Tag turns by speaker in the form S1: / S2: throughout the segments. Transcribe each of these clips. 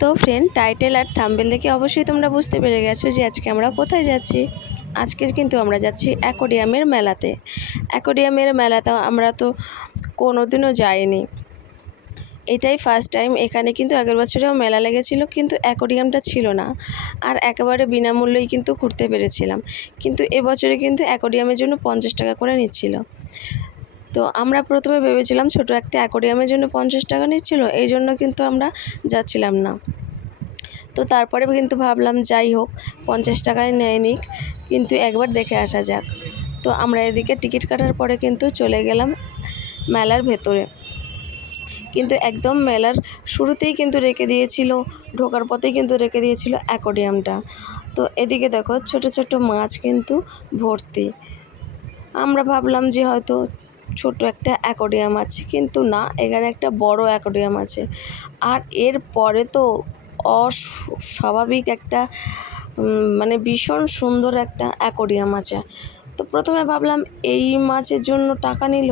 S1: তো friend title আর thumbnail দেখে অবশ্যই তোমরা বুঝতে পেরে গেছো যে আজকে আমরা কোথায় যাচ্ছি। আজকে কিন্তু আমরা যাচ্ছি অ্যাকোডিয়ামের মেলাতে। অ্যাকোডিয়ামের মেলাতে আমরা তো কোনোদিনও যাইনি। এটাই ফার্স্ট টাইম এখানে কিন্তু আগের বছরেও মেলা লেগেছিল, কিন্তু অ্যাকোডিয়ামটা ছিল না। আর একেবারে বিনামূল্যেই কিন্তু ঘুরতে পেরেছিলাম। কিন্তু এবছরে কিন্তু অ্যাকোডিয়ামের জন্য পঞ্চাশ টাকা করে নিচ্ছিল। তো আমরা প্রথমে ভেবেছিলাম ছোট একটা অ্যাকোরিয়ামের জন্য পঞ্চাশ টাকা নিচ্ছিল, এই জন্য কিন্তু আমরা যাচ্ছিলাম না। তো তারপরে কিন্তু ভাবলাম, যাই হোক, পঞ্চাশ টাকায় নেয় নিক, কিন্তু একবার দেখে আসা যাক। তো আমরা এদিকে টিকিট কাটার পরে কিন্তু চলে গেলাম মেলার ভেতরে। কিন্তু একদম মেলার শুরুতেই কিন্তু রেখে দিয়েছিল, ঢোকার পথেই কিন্তু রেখে দিয়েছিল অ্যাকোডিয়ামটা তো এদিকে দেখো, ছোট ছোট মাছ কিন্তু ভর্তি। আমরা ভাবলাম যে হয়তো ছোট একটা অ্যাকোরিয়াম আছে। কিন্তু না, এখানে একটা বড় অ্যাকোরিয়াম আছে। আর এর পরে তো অস্বাভাবিক একটা মানে ভীষণ সুন্দর একটা অ্যাকোরিয়াম আছে। তো প্রথমে ভাবলাম এই মাছের জন্য টাকা নিল।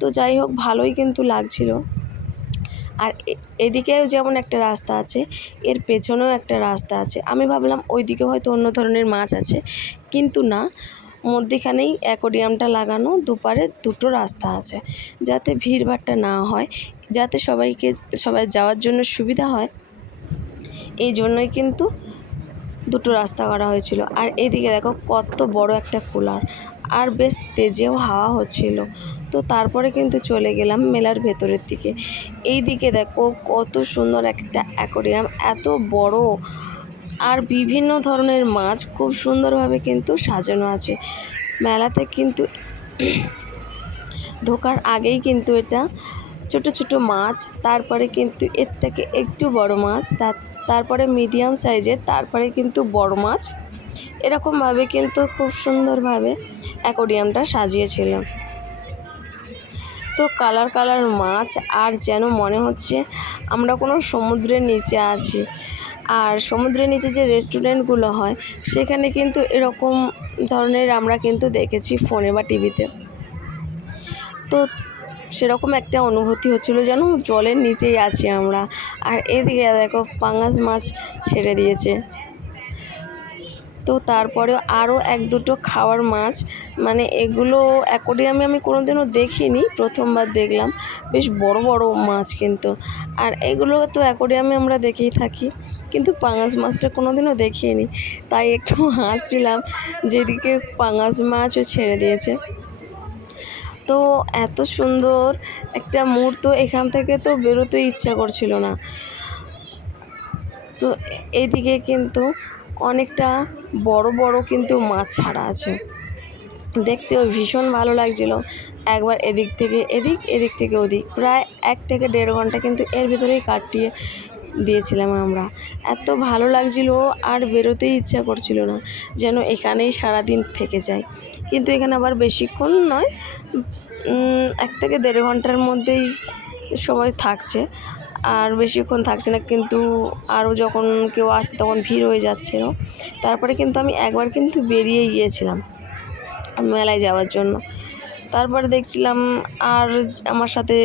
S1: তো যাই হোক, ভালোই কিন্তু লাগছিল। আর এদিকেও যেমন একটা রাস্তা আছে, এর পেছনেও একটা রাস্তা আছে। আমি ভাবলাম ওইদিকে হয়তো অন্য ধরনের মাছ আছে। কিন্তু না মধ্যিখানেই অ্যাকোডিয়ামটা লাগানো, দুপারে দুটো রাস্তা আছে। যাতে ভিড়ভাট্টা না হয়, যাতে সবাইকে, সবাই যাওয়ার জন্য সুবিধা হয়। এই জন্যই কিন্তু দুটো রাস্তা করা হয়েছিল। আর এদিকে দেখো কত বড় একটা কুলার। আর বেশ তেজেও হাওয়া হচ্ছিল। তো তারপরে কিন্তু চলে গেলাম মেলার ভেতরের দিকে। এই দিকে দেখো কত সুন্দর একটা অ্যাকোরিয়াম এত বড়। আর বিভিন্ন ধরনের মাছ খুব সুন্দরভাবে কিন্তু সাজানো আছে। মেলাতে কিন্তু ঢোকার আগেই কিন্তু এটা ছোট ছোট মাছ, তারপরে কিন্তু এর থেকে একটু বড় মাছ তার তারপরে মিডিয়াম সাইজের তারপরে কিন্তু বড় মাছ। এরকমভাবে কিন্তু খুব সুন্দরভাবে অ্যাকোরিয়ামটা সাজিয়েছিল তো কালার কালার মাছ, আর যেন মনে হচ্ছে আমরা কোনো সমুদ্রের নিচে আছি। আর সমুদ্রের নিচে যে রেস্টুরেন্টগুলো হয়, সেখানে কিন্তু এরকম ধরনের আমরা কিন্তু দেখেছি ফোনে বা টিভিতে। তো সেরকম একটা অনুভূতি হচ্ছিল যেন জলের নিচেই আছি আমরা। আর এদিকে দেখো পাঙাশ মাছ ছেড়ে দিয়েছে। তো তারপরেও আরও এক দুটো খাওয়ার মাছ। মানে এগুলো অ্যাকোরিয়ামে আমি কোনোদিনও দেখিনি, প্রথমবার দেখলাম। বেশ বড় বড় মাছ কিন্তু। আর এগুলো তো অ্যাকোরিয়ামে আমরা দেখেই থাকি। কিন্তু পাঙাশ মাছটা কোনোদিনও দেখিনি। তাই একটু হাসছিলাম যেদিকে পাঙাশ মাছও ছেড়ে দিয়েছে। তো এত সুন্দর একটা মুহূর্ত, এখান থেকে তো বেরোতে ইচ্ছা করছিল না। তো এদিকে কিন্তু অনেকটা বড় বড় কিন্তু মাছ ছাড়া আছে। দেখতেও ভীষণ ভালো লাগছিল। একবার এদিক থেকে এদিক এদিক থেকে ওদিক। প্রায় এক থেকে দেড় ঘণ্টা কিন্তু এর ভিতরেই কাটিয়ে দিয়েছিলাম আমরা। এত ভালো লাগছিল, আর বেরোতেই ইচ্ছা করছিল না যেন এখানেই সারাদিন থেকে যায়। কিন্তু এখানে আবার বেশিক্ষণ নয় এক থেকে দেড় ঘণ্টার মধ্যেই সবাই থাকছে। আর বেশিক্ষণ থাকছে না, কিন্তু আরও যখন কেউ আসছে তখন ভিড় হয়ে যাচ্ছিল তারপরে কিন্তু আমি একবার কিন্তু বেরিয়ে গিয়েছিলাম মেলায় যাওয়ার জন্য। তারপরে দেখছিলাম আর আমার সাথে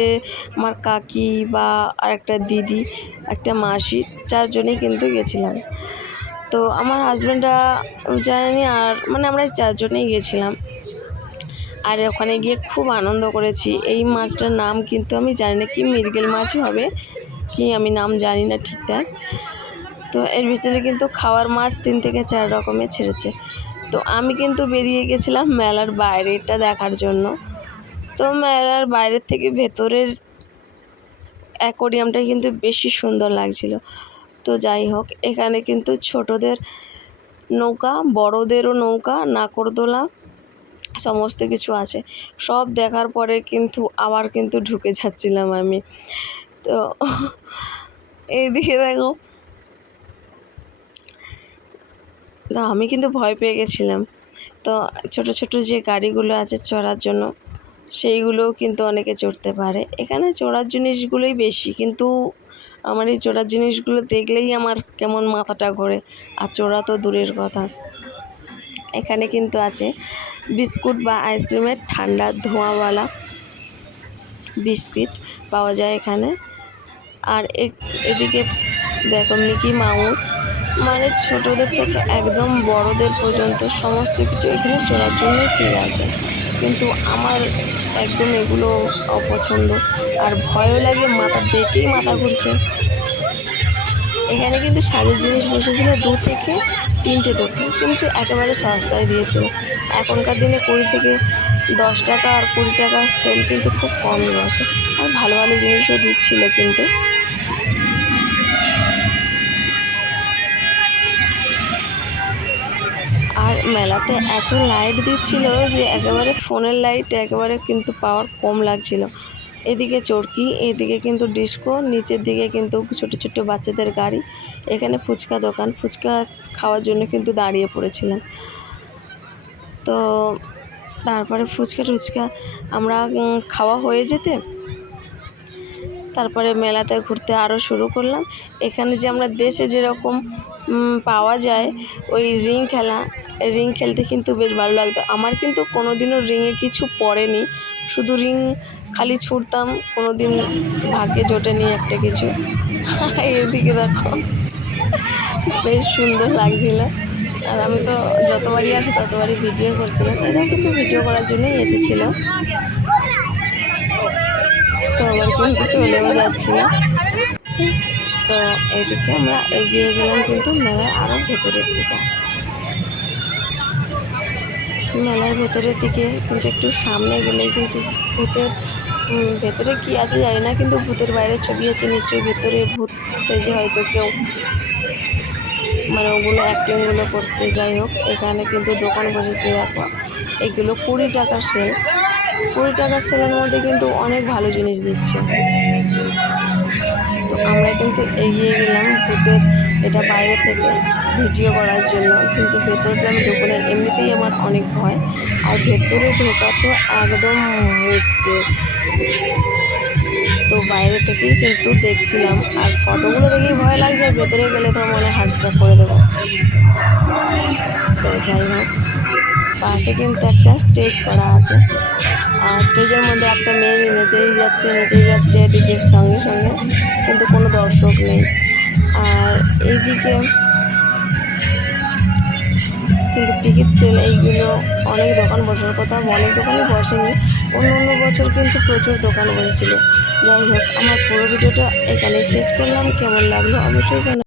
S1: আমার কাকি বা আর একটা দিদি, একটা মাসি, চারজনেই কিন্তু গেছিলাম। তো আমার হাজব্যান্ডরা যায়নি আর মানে আমরা চারজনেই গেছিলাম। আর ওখানে গিয়ে খুব আনন্দ করেছি। এই মাছটার নাম কিন্তু আমি জানি না, কি মৃগেল মাছই হবে? কি আমি নাম জানি না ঠিকঠাক। তো এর ভিতরে কিন্তু খাওয়ার মাছ তিন থেকে চার রকমের ছেড়েছে। তো আমি কিন্তু বেরিয়ে গেছিলাম মেলার বাইরেটা দেখার জন্য। তো মেলার বাইরের থেকে ভেতরের অ্যাকোরিয়ামটা কিন্তু বেশি সুন্দর লাগছিল। তো যাই হোক, এখানে কিন্তু ছোটদের নৌকা, বড়দেরও নৌকা, নাকরদোলা সমস্ত কিছু আছে। সব দেখার পরে কিন্তু আবার কিন্তু ঢুকে যাচ্ছিলাম আমি। তো এইদিকে দেখো। তো আমি কিন্তু ভয় পেয়ে গেছিলাম। তো ছোট ছোট যে গাড়িগুলো আছে চড়ার জন্য, সেইগুলোও কিন্তু অনেকে চড়তে পারে। এখানে চড়ার জিনিসগুলোই বেশি, কিন্তু আমার এই চড়ার জিনিসগুলো দেখলেই আমার কেমন মাথাটা ঘোরে। আর চড়া তো দূরের কথা। এখানে কিন্তু আছে বিস্কুট বা আইসক্রিমের ঠান্ডা ধোঁয়াওয়ালা বিস্কিট পাওয়া যায় এখানে। আর এদিকে দেখো মিকি মাউস। মানে ছোটদের থেকে একদম বড়দের পর্যন্ত সমস্ত কিছু এখানে চলার জন্যই ঠিক আছে। কিন্তু আমার একদম এগুলো অপছন্দ। আর ভয়ও লাগে, মাথা দেখেই মাথা ঘুরছে। এখানে কিন্তু সাজের জিনিস বসেছিল দু থেকে তিনটে দোকান, কিন্তু একেবারে সস্তায় দিয়েছিল। এখনকার দিনে কুড়ি থেকে দশ টাকা আর কুড়ি টাকা সেল কিন্তু খুব কমই বসে। আর ভালো ভালো জিনিসও দিচ্ছিল কিন্তু। আর মেলাতে এত লাইট দিচ্ছিল যে একেবারে ফোনের লাইট একেবারে কিন্তু পাওয়ার কম লাগছিল। এদিকে চরকি, এদিকে কিন্তু ডিস্কো নিচের দিকে কিন্তু ছোট ছোট বাচ্চাদের গাড়ি। এখানে ফুচকা দোকান, ফুচকা খাওয়ার জন্য কিন্তু দাঁড়িয়ে পড়েছিলাম। তো তারপরে ফুচকা টুচকা আমরা খাওয়া হয়ে যেতে তারপরে মেলাতে ঘুরতে আরও শুরু করলাম। এখানে যে আমরা দেশে যেরকম পাওয়া যায় ওই রিং খেলা রিং খেলতে কিন্তু বেশ ভালো লাগতো। আমার কিন্তু কোনো দিনও রিংয়ে কিছু পড়েনি। শুধু রিং খালি ছুটতাম কোনো দিন ভাগ্যে জোটেনি একটা কিছু। এদিকে দেখো, বেশ সুন্দর লাগছিল। আর আমি তো যতবারই আসি ততবারই ভিডিও করছিলাম। এটাও কিন্তু ভিডিও করার জন্যই এসেছিল। তো আমার কিন্তু চলেও যাচ্ছি না। তো এদিকে আমরা এগিয়ে গেলাম কিন্তু মেলার আরও ভেতরের দিকে। মেলার ভেতরের দিকে কিন্তু একটু সামনে গেলেই কিন্তু ভূতের ভেতরে কি আছে জানি না, কিন্তু ভূতের বাইরে ছবি আছে, নিশ্চয়ই ভেতরে ভূত সেজে হয়তো কেউ মানে ওগুলো অ্যাক্টিংগুলো করছে, যাই হোক, এখানে কিন্তু দোকান বসেছে, দেখো। এগুলো কুড়ি টাকা সেল। কুড়ি টাকার সেলের মধ্যে কিন্তু অনেক ভালো জিনিস দিচ্ছে। তো আমরা কিন্তু এগিয়ে গেলাম ভূতের এটা বাইরে থেকে ভিডিও করার জন্য। কিন্তু ভেতরটা আমি ঢুকলে এমনিতেই আমার অনেক ভয়। আর ভেতরে ঢোকা তো একদম মুশকিল তো বাইরে থেকেই কিন্তু দেখছিলাম। আর ফটোগুলো দেখেই ভয় লাগছে, আর ভেতরে গেলে তো মনে হার্ট করে দেবো। তো যাই হোক। পাশে কিন্তু একটা স্টেজ করা আছে। আর স্টেজের মধ্যে একটা মেয়ে নেচেই যাচ্ছে নেচেই যাচ্ছে ডিজের সঙ্গে সঙ্গে, কিন্তু কোনো দর্শক নেই। আর এইদিকে কিন্তু টিকিট সেল এইগুলো অনেক দোকান বসার কথা, অনেক দোকানই বসেনি। অন্য অন্য বছর কিন্তু প্রচুর দোকান বসেছিল। যাই হোক, আমার পুরো ভিডিওটা এখানে শেষ করলাম। কেমন লাগল অবশ্যই